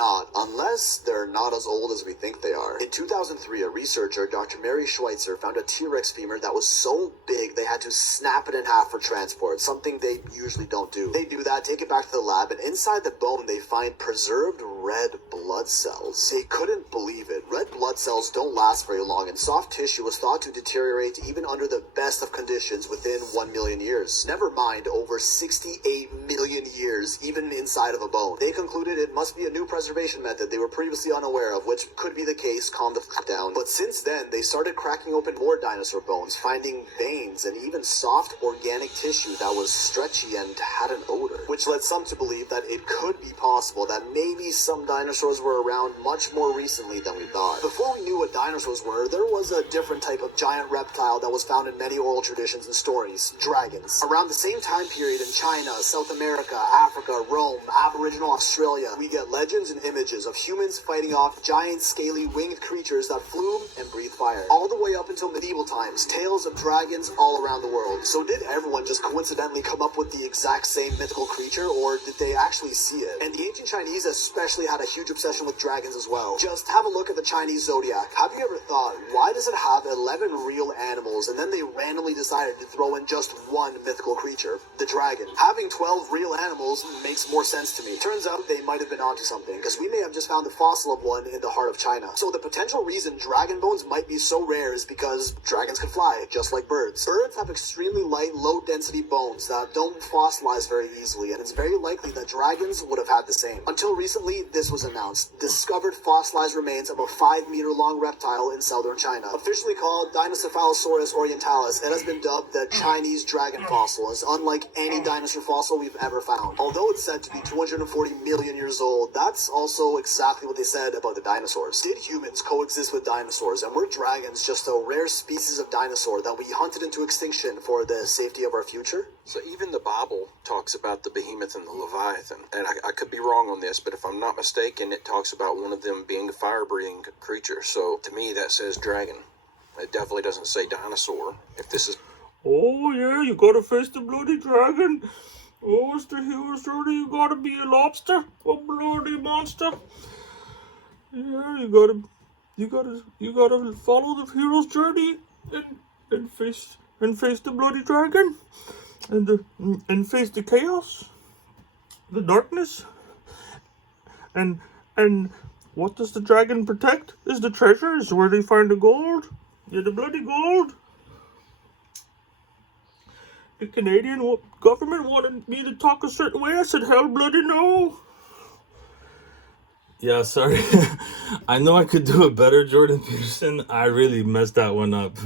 not, unless they're not as old as we think they are. In 2003, a researcher, Dr. Mary Schweitzer, found a T-Rex femur that was so big they had to snap it in half for transport, something they usually don't do. They do that, take it back to the lab, and inside the bone they find preserved red blood cells. They couldn't believe it. Red blood cells don't last very long, and soft tissue was thought to deteriorate even under the best of conditions within 1 million years. Never mind over 68 million years, even inside of a bone. They concluded it must be a new preservation method they were previously unaware of, which could be the case, calm the f down. But since then, they started cracking open more dinosaur bones, finding veins and even soft organic tissue that was stretchy and had an odor, which led some to believe that it could be possible that maybe some dinosaurs were around much more recently than we thought. Before we knew what dinosaurs were, there was a different type of giant reptile that was found in many oral traditions and stories: dragons. Around the same time period in China, South America, Africa, Rome, Aboriginal Australia, we get legends and images of humans fighting off giant scaly winged creatures that flew and breathed fire. All the way up until medieval times, tales of dragons all around the world. So did everyone just coincidentally come up with the exact same mythical creature, or did they actually see it? And the ancient Chinese especially had a huge obsession with dragons as well. Just have a look at the Chinese zodiac. Have you ever thought, why does it have 11 real animals and then they randomly decided to throw in just one mythical creature, the dragon? Having 12 real animals makes more sense to me. Turns out they might have been onto something, because we may have just found the fossil of one in the heart of China. So the potential reason dragon bones might be so rare is because dragons can fly, just like birds. Birds have extremely light, low-density bones that don't fossilize very easily, and it's very likely that dragons would have had the same. Until recently, this was announced. Discovered fossilized remains of a 5-meter-long reptile in southern China. Officially called Dinocephalosaurus orientalis, it has been dubbed the Chinese dragon fossil, as unlike any dinosaur fossil we've ever found. Although it's said to be 240 million years old, that's also exactly what they said about the dinosaurs. Did humans coexist with dinosaurs, and were dragons just a rare species of dinosaur that we hunted into extinction for the safety of our future? So even the Bible talks about the behemoth and the leviathan, and I could be wrong on this, but if I'm not mistaken, it talks about one of them being a fire-breathing creature. So to me, that says dragon. It definitely doesn't say dinosaur. If this is... Oh yeah, you gotta face the bloody dragon. Oh, it's the hero's journey. You gotta be a lobster, a bloody monster. Yeah, you gotta follow the hero's journey and face the bloody dragon, and face the chaos, the darkness, and what does the dragon protect? Is the treasures where they find the gold? Yeah, the bloody gold. The Canadian government wanted me to talk a certain way. I said, hell bloody no. Yeah, sorry. I know I could do it better, Jordan Peterson. I really messed that one up.